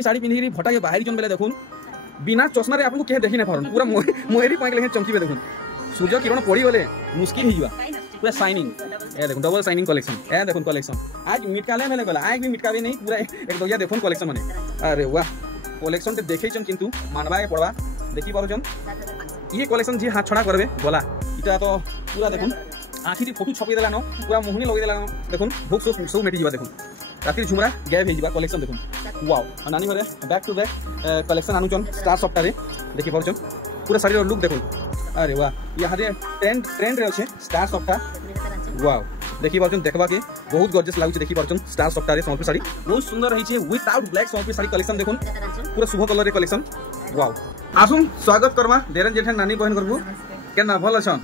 देखी साड़ी पिंधि फटा के बाहरी चन बेले देखुन बिना चश्मा रे आपको के देखि न पारन पूरा मोहरी पाइक लेखे चमकीबे देखुन सूर्य किरण पड़ी गले मुश्किल ही जीवा पूरा शाइनिंग ए देखुन डबल शाइनिंग कलेक्शन ए देखुन कलेक्शन आज मिटकाले मेले गला आज भी मिटकाबे नहीं पूरा एक दोया देखुन कलेक्शन माने अरे वाह कलेक्शन ते देखै छन किंतु मानबा पड़वा देखि पारुछन ये कलेक्शन जी हाथ छड़ा करबे गला इटा तो पूरा देखुन आखिरी फोटो छपी देला न पूरा मुहनी लगे देला न देखुन भूख सब मेटी जीवा देखुन राती झुमरा गैप हे जीवा कलेक्शन देखुन वाओ नानी घरे बैक टू बैक कलेक्शन आनुचन स्टार सप्ताह रे देखि पारुछन पूरा साड़ी लुक देखुन अरे वाह यहाँ ट्रेंड रे अच्छे स्टार सप्ताह वाओ देखि पारुछन देखबा के बहुत गॉर्जियस लागुछ देखि पारुछन स्टार सप्ताह रे सम्बलपुर साड़ी बहुत सुंदर रही छे without black Sambalpur sari collection देखुन पूरा शुभ कलर रे कलेक्शन वाओ आसुन स्वागत करमा देरन जेठन नानी बहन करबू केना भल अछन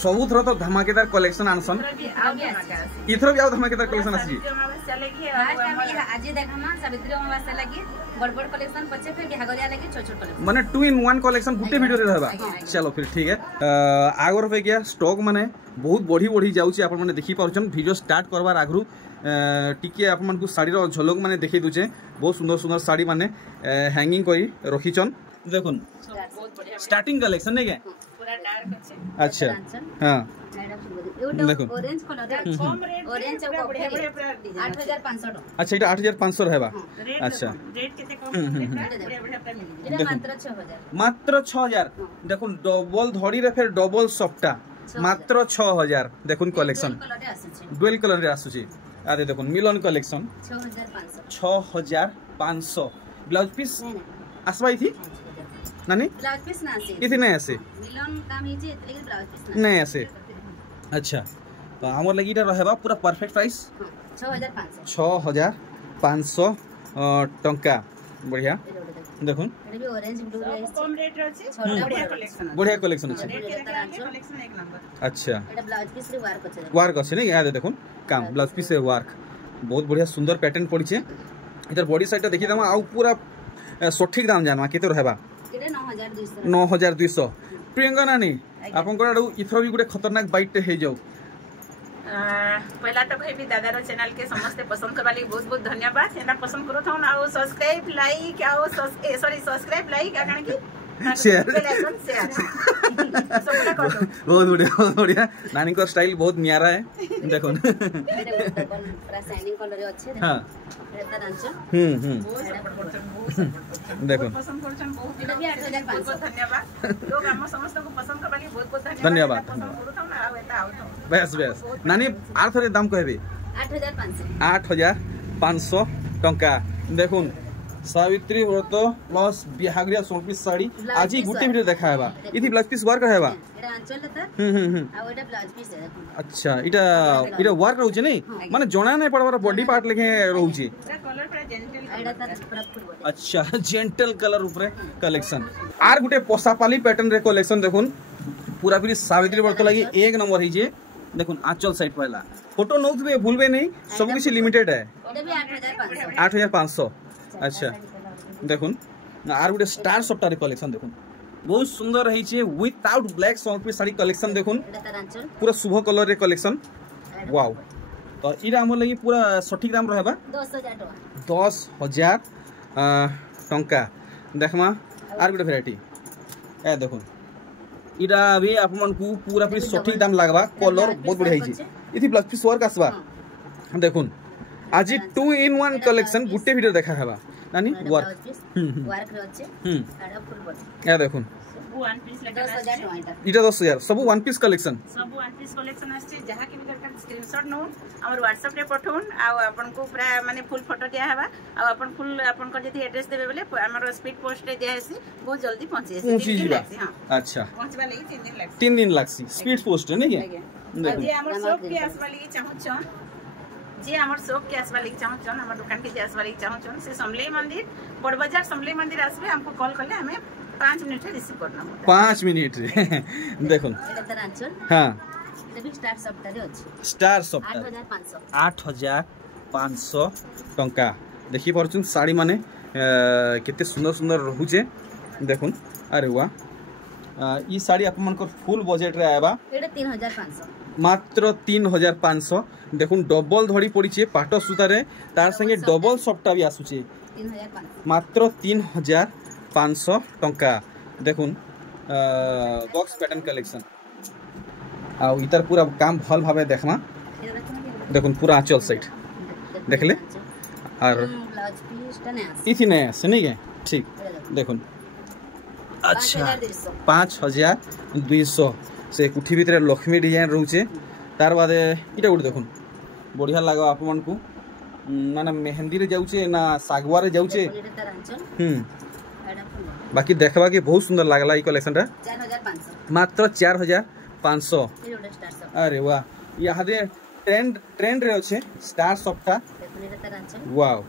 सबुथर तो धमाकेदार कलेक्शन आनसन इथर भी आउ धमाकेदार कलेक्शन आसी आज देखमा सावित्री अमावास्या लागि बड़ बड़ कलेक्शन पछे फिर बिहागरिया लागि छोट छोट कलेक्शन माने 2 in 1 कलेक्शन गुटे वीडियो रे रहबा चलो फिर ठीक है आगर पे गया स्टॉक माने बहुत बढ़ी जाउची आपन माने देखि पाउछन वीडियो स्टार्ट करबार आगरु टिके आपन मन को साड़ी रो झलक माने देखि दुचे बहुत सुंदर सुंदर साड़ी माने हैंगिंग करी रखिचन देखुन स्टार्टिंग कलेक्शन नहीं के पूरा डार्क अछि अच्छा हां देखो ऑरेंज कलर ऑरेंज और कॉफी 8500 अच्छा এটা 8500 रहबा अच्छा रेट केते कम मात्र 6000 देखुन डबल धड़ी रे फिर डबल सफ्टा मात्र 6000 देखुन कलेक्शन डुअल कलर रे आसुची अरे देखुन मिलन कलेक्शन 6500 ब्लाउज पीस आसबाई थी नानी ब्लाउज पीस ना आसे इथि नहीं आसे मिलन काम ही जे लेकिन ब्लाउज पीस नहीं आसे अच्छा तो हमर लगी इटा रहबा पूरा परफेक्ट प्राइस 6500 टंका बढ़िया देखुन एटा भी ऑरेंज ब्लू रे कम रेट रे अछि बढ़िया कलेक्शन अछि कलेक्शन एक नंबर अच्छा एटा ब्लाउज पीस रे वर्क अछि नहीं याद देखुन काम ब्लाउज पीस रे वर्क बहुत बढ़िया सुंदर पैटर्न पड़ी छे इधर बॉडी साइड देखि दमा आ पूरा सठिक दाम जानवा केते रहबा एटा 9200 प्रियंका नानी आपन को इथर भी गुटे खतरनाक बाइट हे जाऊ पहला तो भाई दादा रो चैनल के समस्त पसंद करबा लागि बहुत बहुत धन्यवाद एना पसंद करो थौन आ सब्सक्राइब लाइक आ सब्सक्राइब लाइक आ कण की शेयर बहुत बढ़िया नानी को स्टाइल बहुत न्यारा है देखो पूरा शाइनिंग कलर रे अच्छे हां एटा दांचो देखो पसंद करछन बहुत एटा भी 8500 धन्यवाद लोग हम समस्त को पसंद करबा लागि बहुत बहुत धन्यवाद पसंद करो थौन आ एता आउ थौन बेस नानी आर थरे दाम कहबे 8500 टंका देखुन सावित्री व्रत प्लस बिहागरिया सोनपीस साड़ी आज ही गुटे वीडियो देखा हेबा इथि ब्लाउज पीस वर्क हेबा एटा आंचल लेता आ ओटा ब्लाउज पीस है अच्छा इटा वर्क रहउचे नहीं माने जणा नहीं पड़बार बॉडी पार्ट लेके रहउचे कलर पूरा जेंटल एटा पूरा फुल अच्छा जेंटल कलर ऊपर कलेक्शन आर गुटे पोसापाली पैटर्न रे कलेक्शन देखुन पूरा पूरी सावित्री व्रत लागि एक नंबर ही जे देखुन आंचल साइड पहला फोटो नोथबे भूलबे नहीं सब कुछ लिमिटेड है एटा भी 8500 अच्छा देखुन आर गुटे स्टार सप्ताह कलेक्शन देखुन बहुत सुंदर रही छे without black Sambalpuri sari collection देखुन पूरा शुभ कलर रे कलेक्शन वाओ तो इरा हमर लगी पूरा सठिक दाम रहबा 10000 टंका देखमा आर गुटे वैरायटी ए देखुन इरा भी आपमन को पूरा पूरी सठिक दाम लागबा कलर बहुत बढ़िया हिची इथि ब्लाउज पीस वर्क आसबा देखुन आज 2 in 1 कलेक्शन गुटे वीडियो देखा हेबा नानी वर्क रे अच्छे एटा फुल बॉडी ए देखुन वन पीस लगा 10000 इटा 10000 सब वन पीस कलेक्शन सब वन पीस कलेक्शन आछे जहा कि दरकार स्क्रीनशॉट नो हमर WhatsApp रे पठौन आ आपन को पूरा माने फुल फोटो दिया हेबा आ आपन फुल आपन को जति एड्रेस देबे बोले हमर स्पीड पोस्ट रे दिया हेसी बहुत जल्दी पहुंचे अच्छा पहुंचबा लागि 3 दिन लागसी 3 दिन लागसी स्पीड पोस्ट नहीं है जे हमर शॉप के आसबा लागि चाहू छ जे हमर शॉप के आसबा लागि चाहू छ हमर दुकान के आसबा लागि चाहू छ से समलेई मंदिर बड़ बाजार समलेई मंदिर आसबे हमको कॉल करले हमें 5 मिनट रे रिसीव करना 5 मिनट रे देखुन एटा तरांचल हां एटा भी स्टार सप्ताह रे अछि स्टार सप्ताह 8500 टंका देखि परछुन साड़ी माने केते सुंदर सुंदर रहउचे देखुन अरे वाह ई साड़ी आपमन को फुल बजट रे आबा एटा 3500 मात्र 3500 देखुन डबल धड़ी पड़ी छे पाटो सूता रे तार संगे डबल सफ्टा भी आसुचे मात्र 3500 टंका देखुन बॉक्स पैटर्न कलेक्शन आ इतर पूरा काम भल भावे देखमा देखुन पूरा आंचल साइड देखले और इथि नहीं आसे नहीं के ठीक देखुन अच्छा 5200 से कुठी भितर लक्ष्मी डिजाइन रोचे तार बाद इटा गुड देखुन बढ़िया लगा आप मन को ना मेहंदी रे जाउचे ना सागवा रे जाउचे बाकी देखबा के बहुत सुंदर लागला ई कलेक्शन रा 4500 मात्र 4500 अरे वाह यहाँ दे ट्रेंड रे अच्छे स्टार सॉफ्टा वाओ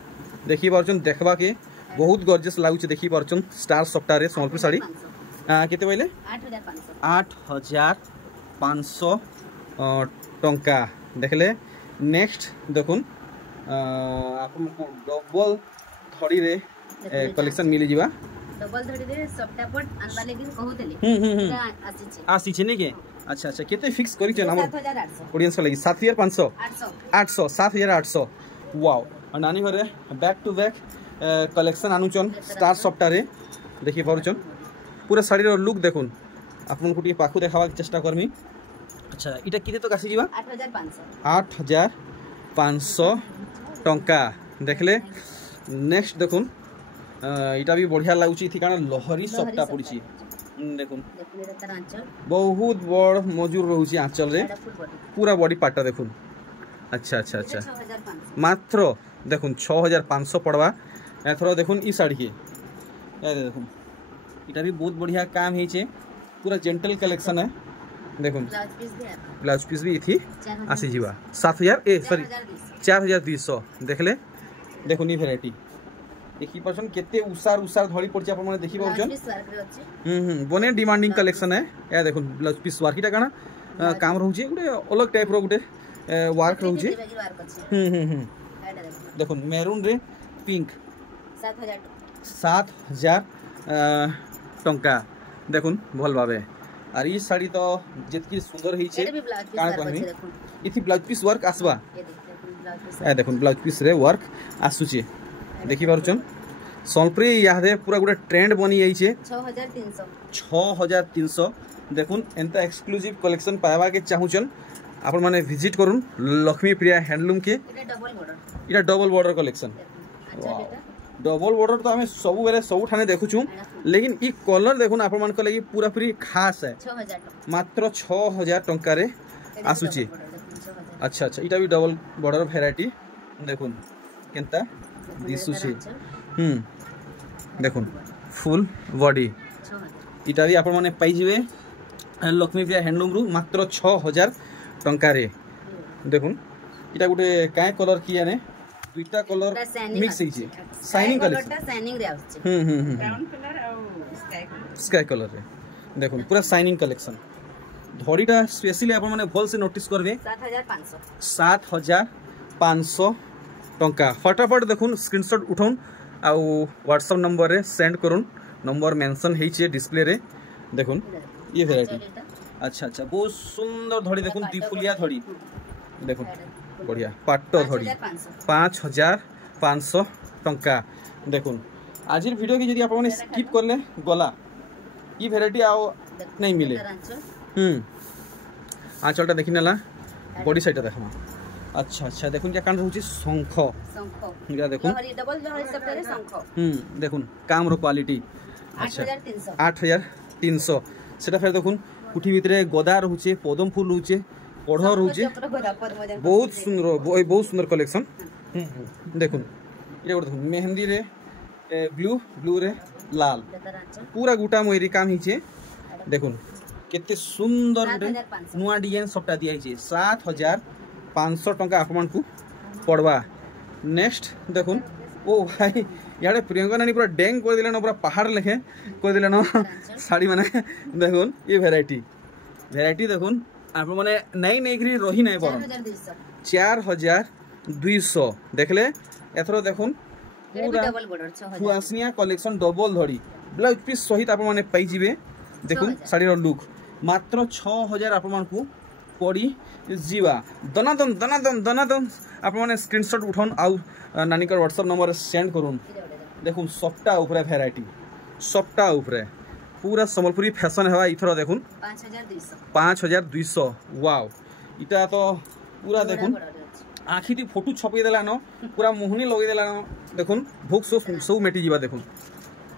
देखि परचन देखबा के बहुत गॉर्जियस लागुचे देखि परचन स्टार सॉफ्टा रे संबलपुर साड़ी केते पहिले 8500 टंका देखले नेक्स्ट देखुन आपन डबल थड़ी रे कलेक्शन मिली जीवा डबल थड़ी रे सॉफ्टा पट अनबा लेकिन कहउतले आसी छै नै के अच्छा अच्छा केते फिक्स करी छै हमर ऑडियंस के लागि 7500 800 7800 वाओ नानी घरे बैक टू बैक कलेक्शन आनुचन स्टार सॉफ्टा रे देखि परचन पूरा साड़ी रो लुक देखुन आपन कुटी पाखु देखावा के चेष्टा करमी अच्छा इटा किते तो कासी जीवा 8500 टंका देखले नेक्स्ट देखुन इटा भी बढ़िया लागुची थी कारण लहरी सॉफ्टा पड़ीची देखुन बहुत बड़ मजूर रहउची आंचल रे पूरा बॉडी पार्टा देखुन अच्छा अच्छा अच्छा मात्र देखुन 6500 पड़वा एथरो देखुन ई साड़ी के ए देखुन इटा भी बहुत बढ़िया काम हेचे पूरा जेंटल कलेक्शन है देखुन ब्लाउज पीस भी थी आसी जीवा 7000 ए सॉरी 4200 देखले देखुन ई वैरायटी देखि परसन केते उसार धड़ी पड़छ अपन माने देखि पाउछन बने डिमांडिंग कलेक्शन है या देखुन ब्लाउज पीस वर्क इटा काना काम रहउची गुटे अलग टाइप रो गुटे वर्क रहउची देखुन मेरून रे पिंक 7000 टंका देखुन भल भाबे और ई साड़ी तो जेतकी सुंदर ही छे कान कहमी इथि ब्लाउज पीस वर्क आसबा ए देखुन ब्लाउज पीस रे वर्क आसुचे देखि पारुचन सोनपुरी यादे पूरा गोटे ट्रेंड बनी जाई छे 6300 देखुन एंता एक्सक्लूसिव कलेक्शन पावा के चाहुचन आपण माने विजिट करूँ लक्ष्मी प्रिया हैंडलूम के इटा double border collection double border तो हमें सब बेले सब ठाने देखुचु लेकिन ई कलर देखुन आपण मान को लगी पूरा पूरी खास है मात्र 6000 टंका रे आसुची अच्छा अच्छा इटा भी डबल बॉर्डर वैरायटी देखुन केनता दिसुची देखुन फुल बॉडी इटा भी आपण माने पाई जिवे लक्ष्मी प्रिया हैंडलूम रु मात्र 6000 टंका रे देखुन इटा गुटे काय कलर किया ने दुईटा कलर मिक्स है छे शाइनिंग कलर शाइनिंग रे आछे ब्राउन कलर और स्काई कलर रे देखुन पूरा शाइनिंग कलेक्शन धड़ीटा स्पेशली आपण माने भल से नोटिस करबे 7500 टंका फटाफट देखुन स्क्रीनशॉट उठाउन आ व्हाट्सएप नंबर रे सेंड करूँ नंबर मेंशन हेचे डिस्प्ले रे देखुन ये वैरायटी अच्छा अच्छा बहुत सुंदर धड़ी देखुन दिफुलिया धड़ी देखुन बढ़िया पाट धड़ी 5500 टंका देखुन आज वीडियो की यदि आप स्किप करले गला ये वैरायटी आओ नहीं मिले आंचलटा देखि नेला बॉडी साइड देखमा अच्छा अच्छा देखुन क्या कान रहउची शंख या देखुन डबल लहरी सॉफ्टा रे शंख देखुन काम रो क्वालिटी अच्छा 8300 सेटा फेर देखुन कुठी भितरे गदा रहउचे पदम फूल रहउचे पढ़ रहउचे बहुत सुंदर कलेक्शन देखुन ये देखुन मेहंदी रे ब्लू रे लाल पूरा गुटा मोइरी काम हिचे देखुन केते सुंदर नुआ डिजाइन सबटा दिया हिचे 7500 टंका आपमन को पड़वा नेक्स्ट देखुन ओ भाई याडे प्रियंका नानी पूरा डेंग कर दिले न पूरा पहाड़ लेखे कर दिले न साड़ी माने देखुन ये वैरायटी देखुन आप माने नहीं करी रही नहीं पर 4200 देखले एथरो देखुन पूरा फुआसनिया कलेक्शन डबल धड़ी ब्लाउज पीस सहित आप माने पाई जिवे देखुन साड़ी रो लुक मात्र 6000 आप मान को पड़ी जीवा दनादन आप माने स्क्रीनशॉट उठाउन आउ नानी का व्हाट्सएप नंबर सेंड करूँ देखुन सप्ता उपरे वैरायटी सप्ता उपरे पूरा संबलपुरी फैशन है इथर देखुन 5200 वाओ इटा तो पूरा देखुन आखि टी फोटो छपे देला न पूरा मुहनी लगे देला न देखुन भूख सब मेटी जीवा देखुन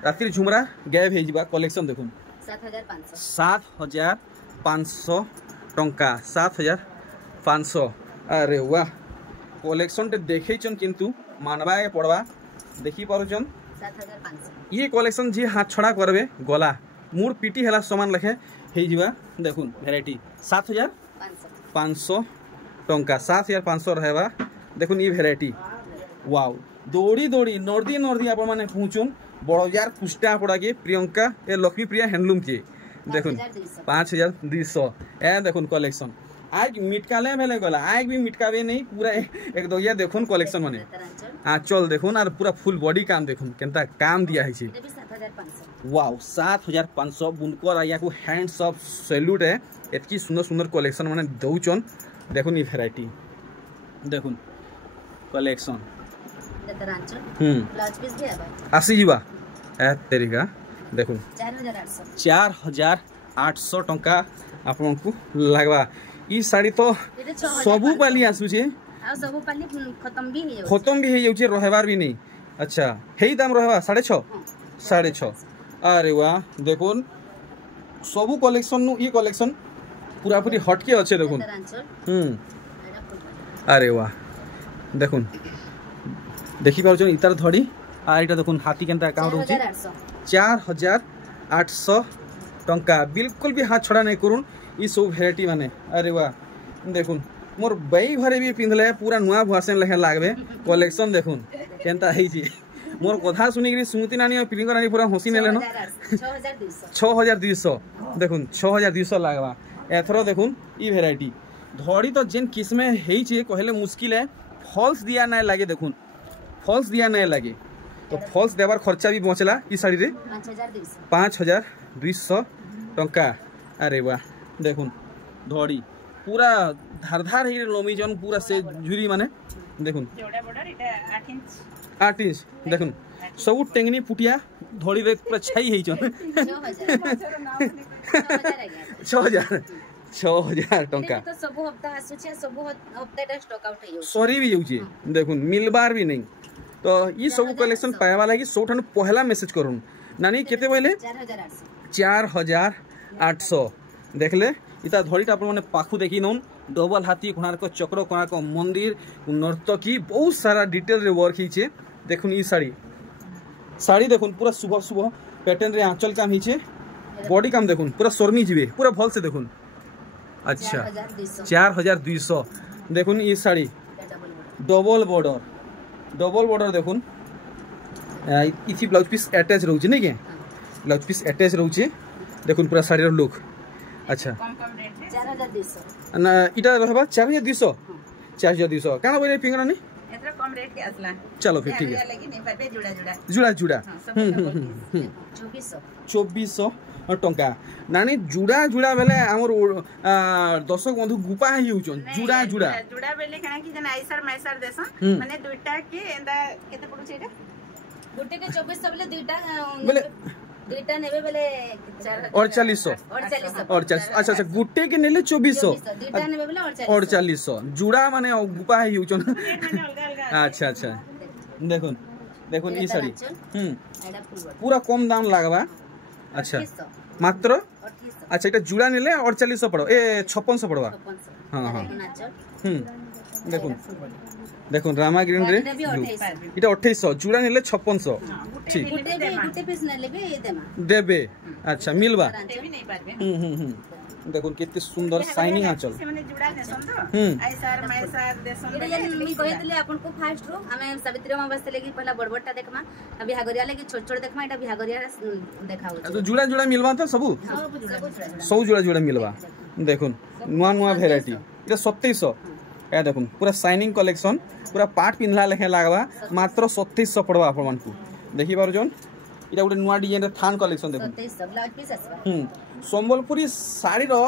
रात्रि झुमरा गैब हे जीवा कलेक्शन देखुन 7500 टंका 7500 अरे वाह कलेक्शन टे देखे चन किंतु मानवा के पड़वा देखी पारुचन 7500 ये कलेक्शन जी हाथ छड़ा करबे गला मूड पीटी हला सामान लखे हे जीवा देखुन वैरायटी 7500 टंका 7500 रहेबा देखुन ये वैरायटी वाओ दौड़ी दौड़ी नर्दी नर्दी आपण माने पहुंचुन बड़जार कुष्टा पड़ा के प्रियंका ए लक्ष्मी प्रिया हैंडलूम के देखुन 5200 ए देखुन कलेक्शन आज मिटकाले भेले गला आज भी मिटकावे नहीं पूरा एक दोया देखुन कलेक्शन माने आंचल देखुन और पूरा फुल बॉडी काम देखुन केनता काम दिया है छी वाओ 7500 बुनकर आया को हैंड्स ऑफ सैल्यूट है एतकी सुंदर सुंदर कलेक्शन माने दउचन देखुन ये वैरायटी देखुन कलेक्शन ब्लाउज पीस भी आबा आसी जीवा ए तरीका देखुन 4800 टंका आपन को लागबा ई साड़ी तो सबु पाली आसु छे आ सबु पाली खत्म भी हे जाउछे रहबार भी नहीं अच्छा हेई दाम रहबा 6.5 अरे वाह देखुन सबु कलेक्शन नु ई कलेक्शन पूरा पूरी हटके अच्छे देखुन अरे वाह देखुन देखि पाउछन इतार धड़ी आ इटा देखुन हाथी केनता काम रहउछे 4800 टंका बिल्कुल भी हाथ छड़ा नहीं करुन ई सब वैरायटी माने अरे वाह देखुन मोर बई घरे भी पिंधले पूरा नुआ भुआसेन लेखे लागबे कलेक्शन देखुन केनता हेई छी मोर कथा सुनी कि सुमति नानी और प्रियंका नानी पूरा हंसी नेले न 6200 देखुन 6200 लागबा एथरो देखुन ई वैरायटी धड़ी तो जेन किस्मे हेई छी कहले मुश्किल है फॉल्स दिया नहीं लागे देखुन फॉल्स दिया नहीं लगे तो फॉल्स देवार खर्चा भी बचला ई साड़ी रे 5200 टंका अरे वाह देखुन धड़ी पूरा धार धार ही लोमी जन पूरा से झुरी माने देखुन 8 इंच देखुन सब टेंगनी पुटिया धड़ी रे पूरा छाई हेई जन 6000 टंका तो सब हफ्ता आसु छे सब हफ्ता एटा स्टॉक आउट हेयो सॉरी भी जाउछे देखुन मिलबार भी नहीं तो ये सब कलेक्शन पाए वाला कि सोठन पहला मैसेज करूँ नानी केते बोले 4800 देखले इता धड़ीटा अपन माने पाखु देखी नौन डबल हाथी कोणार्क चक्र कोणार्क मंदिर नर्तकी बहुत सारा डिटेल रे वर्क हिचे देखुन ई साड़ी देखुन पूरा सुबह सुबह पैटर्न रे आंचल काम हिचे बॉडी काम देखुन पूरा शर्मी जीवे पूरा भल से देखुन अच्छा 4200 देखुन ई साड़ी डबल बॉर्डर देखुन इथि ब्लाउज पीस अटैच रहउछि नै के ब्लाउज पीस अटैच रहउछि देखुन पूरा साड़ी रो लुक अच्छा 4200 ना इटा रहबा 4200 काना बोले पिंगरा नि एतरा कम रेट के असला चलो फिर ठीक है लगी नहीं पाबे जुड़ा 2400 टंका नानी जुड़ा बेले हमर दर्शक बंधु गुपा ही होचन जुड़ा बेले कना कि जन आइसर मैसर देसन माने दुइटा के एंदा केते पडु छेटा गुटे के 2400 बेले बेले दुइटा नेबे बेले 4800 अच्छा गुटे के नेले 2400 दुइटा नेबे बेले 4800 जुड़ा माने गुपा ही होचन अच्छा देखुन ई साड़ी पूरा कम दाम लागबा अच्छा मात्र अच्छा इटा जुड़ा नेले 4800 पड़ो ए 5600 पड़वा हां देखुन रामा ग्रीन रे इटा 2800 जुड़ा नेले 5600 ठीक गुटे पीस नेले भी देबे अच्छा मिलबा देखुन कितने सुंदर शाइनिंग आंचल से माने जुड़ा देसन तो आइसर मैसर देसन इटा मी कहतले आपन को फास्ट रो हमें सावित्री अमावस्या लेगी पहला बड़बड़टा देखमा अभी हागरिया लेगी छोट छोट देखमा इटा बिहागरिया देखाओ तो जुड़ा मिलबा तो सब जुड़ा मिलबा देखुन नुआ वैरायटी इटा 2700 ए देखुन पूरा शाइनिंग कलेक्शन पूरा पाट पिनला लेखे लागबा मात्र 2700 पड़वा आपन मान को देखि बारो जन इटा गोटे नुआ डिजाइन रे थान कलेक्शन देखुन 2700 ब्लाउज पीस आसबा संबलपुरी साड़ी रो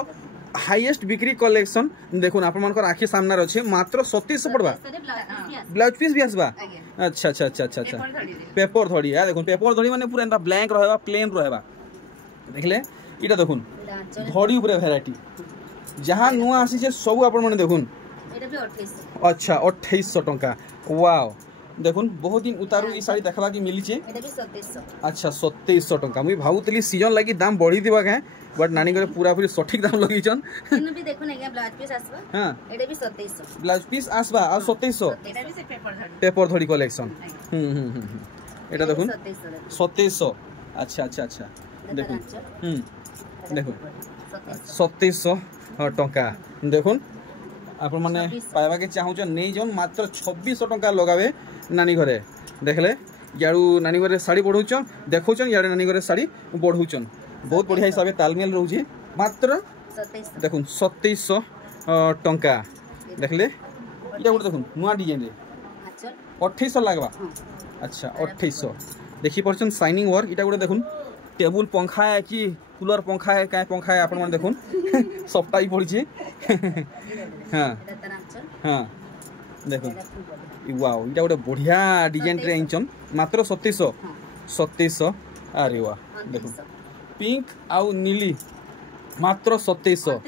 हाईएस्ट बिक्री कलेक्शन देखुन आपन आखि सामने अच्छे मात्र 3700 पड़वा ब्लाउज पीस भी आसबा अच्छा अच्छा अच्छा अच्छा अच्छा पेपर धड़ी या देखुन पेपर धड़ी माने पूरा एंता ब्लैंक रहबा प्लेन रहबा देखले इटा देखुन धड़ी ऊपर वैरायटी जहां नुआ आसी छे सब आपन माने देखुन एटा भी 2800 अच्छा 2800 टंका वाओ देखुन बहुत दिन उतारू ई साड़ी देखबा की मिली छे एटा भी 2700 अच्छा 2700 टंका मुई भाबुतली सीजन लागी दाम बढ़ी दिबा के बट नानी करे पूरा पूरी सठिक दाम लगी छन इनु भी देखो ने ब्लाउज पीस आसबा हां एटा भी 2700 ब्लाउज पीस आसबा आ 2700 एटा भी से पेपर धड़ी कलेक्शन एटा देखुन 2700 अच्छा अच्छा अच्छा देखुन देखुन 2700 2700 टंका देखुन आपण माने पाइबा के चाहू छ नै जन मात्र 2600 टंका लगावे नानी घरे देखले याडू नानी घरे साड़ी बढ़ौछन देखौछन याडे नानी घरे साड़ी बढ़ौछन बहुत बढ़िया हिसाब से तालमेल रहउछे मात्र 2700 देखुन 2700 टंका देखले इटा गुड देखुन नुआ डिजाइन रे अच्छा 2800 लागबा अच्छा 2800 देखि परछन शाइनिंग वर्क इटा गुड देखुन टेबुल पंखा है कि कूलर पंखा है काय पंखा है आपण मन देखुन सबटा ही पड़ी छे हां हां देखुन वाओ इटा गुड बढ़िया डिजाइन रे इंचन मात्र 2700 अरे वाह देखुन पिंक आउ नीली मात्र 2700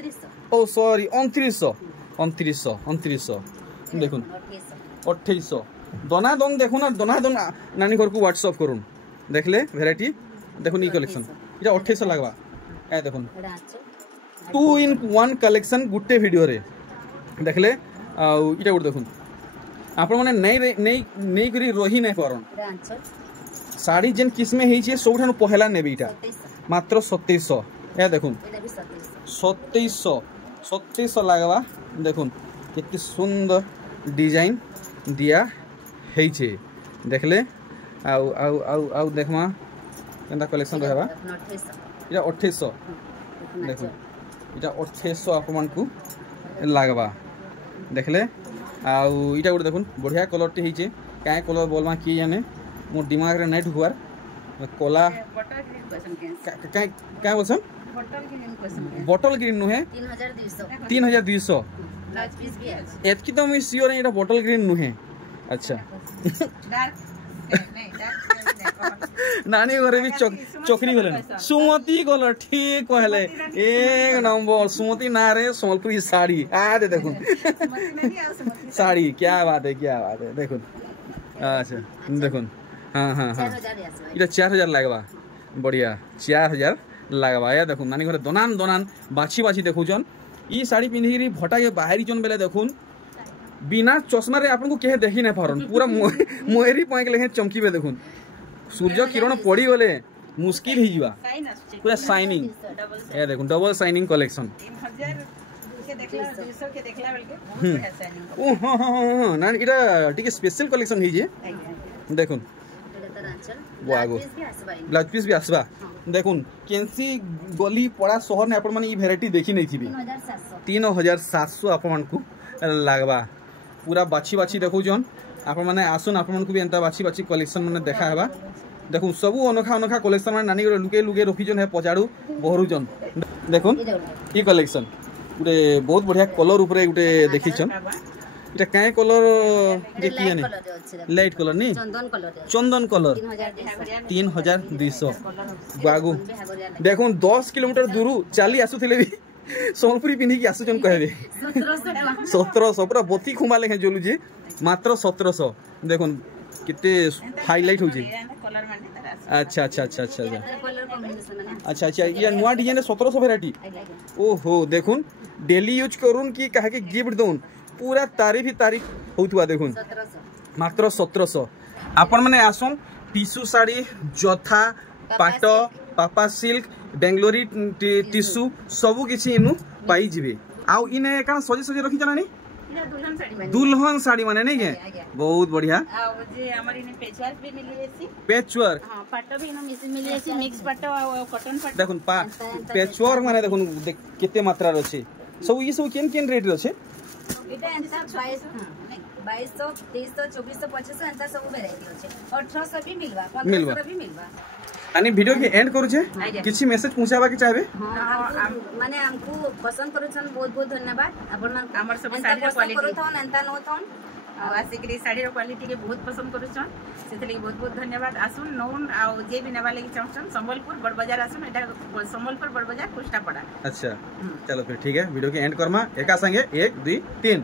ओ सॉरी 2900 देखुन 2800 दोना दोन देखुन ना दोना दोन नानी घर को व्हाट्सएप करूँ देखले वेराइटी देखुन ई कलेक्शन इटा 2800 लागबा ए देखुन 2 in 1 कलेक्शन गुटे वीडियो रे देखले इटा गुड देखुन आपण माने नै करी रही नै परन साड़ी जेन किस्मे हे छे सबठानु पहला नेबे इटा मात्र 2700 ए देखुन 2700 लागबा देखुन कितनी सुंदर डिजाइन दिया है छे देखले आउ आउ आउ आउ देखमा केंदा कलेक्शन रहबा इटा 2800 देखुन इटा 2800 आपमन को लागबा देखले आउ इटा गुड देखुन बढ़िया कलर टी हिचे काय कलर बोलमा की जाने मोर दिमाग रे नै ढुकुआर कोला काय काय बोलसन बॉटल ग्रीन नुहे 3200 ब्लाउज पीस भी है एतकी तो मैं श्योर है एटा बॉटल ग्रीन नुहे अच्छा नानी घरे भी चोकरी गले सुमति कलर ठीक कहले एक नंबर सुमति ना रे सोलपुरी साड़ी आ दे देखो साड़ी क्या बात है देखो अच्छा देखो हाँ हाँ हाँ इटा 4000 लागबा बढ़िया 4000 लागबा या देखो नानी घरे दोनान दोनान बाछी बाछी देखुचन ई साड़ी पिंधी भटा के बाहरी चन बेले देखुन बिना चश्मा रे आपन को केहे देखि नै पारन पूरा मोहरी पॉइंट लेहे चमकीबे देखुन सूर्य किरण पड़ी गले मुश्किल ही जीवा पूरा शाइनिंग ए देखुन डबल शाइनिंग कलेक्शन ओ हां हां ना इटा टिके स्पेशल कलेक्शन ही जे देखुन वागो ब्लाउज पीस भी आसबा देखुन केंसी गली पड़ा शहर ने अपन माने ई वैरायटी देखि नै थिबे 3700 अपन को लागबा पूरा बाछी बाछी देखु जन अपन माने आसुन अपन को भी एंता बाछी बाछी कलेक्शन माने देखा हेबा देखुन सबु अनोखा अनोखा कलेक्शन माने नानी लुके लुके रखी जन है पचाड़ू बहरू जन देखुन ई कलेक्शन गुटे बहुत बढ़िया कलर ऊपर गुटे देखि छन इटा काय कलर जे की जाने लाइट कलर नी चंदन कलर 3200 बागु देखुन 10 किलोमीटर दूर चली आसुथिले भी सोनपुरी पिंधी की आसुचन कहबे 1700 पूरा बत्ती खुमा लेखे जोलु जे मात्र 1700 देखुन कितने हाईलाइट हो जे अच्छा अच्छा अच्छा अच्छा अच्छा अच्छा ये नुआ डिजाइन 1700 वैरायटी ओहो देखुन डेली यूज करूँ कि कहे के गिफ्ट दून पूरा तारीफ ही तारीफ होतुआ देखुन मात्र 1700 आपण माने आसुन टिश्यू साड़ी जथा पाट पापा सिल्क बेंगलोरी टिश्यू सबु किछि इनु पाई जिवे आउ इने कान सजे सजे रखि जनानी दुल्हन साड़ी माने नहीं के बहुत बढ़िया जे हमर इने पेचवर्क भी मिली एसी पेचवर्क हां पाट भी इनो मिली एसी मिक्स पाट और कॉटन पाट देखुन पेचवर्क माने देखुन केते मात्रा रो छै सब ई सब केन रेट रो छै इटा एंता 2200 2300 2400 2500 एंता सब वैरायटी होचे 1800 भी मिलवा 1500 भी मिलवा आनी वीडियो के एंड करू छे आज्ञा। किछि मैसेज पहुंचाबा के चाहबे माने हमको पसंद करूछन बहुत बहुत धन्यवाद आपण मन हमर सब एंता साड़ी पसंद क्वालिटी करूथन एंता नोथन आसिक शाढ़ी क्वालिटी के बहुत पसंद करुछन से बहुत बहुत धन्यवाद आसुन नौन आ जे भी नेबा लगी चाहछन संबलपुर बड़ बाजार आसुन एटा संबलपुर बड़ बाजार कुष्टा पड़ा। अच्छा चलो फिर ठीक है वीडियो के एंड करमा एका संगे 1 2 3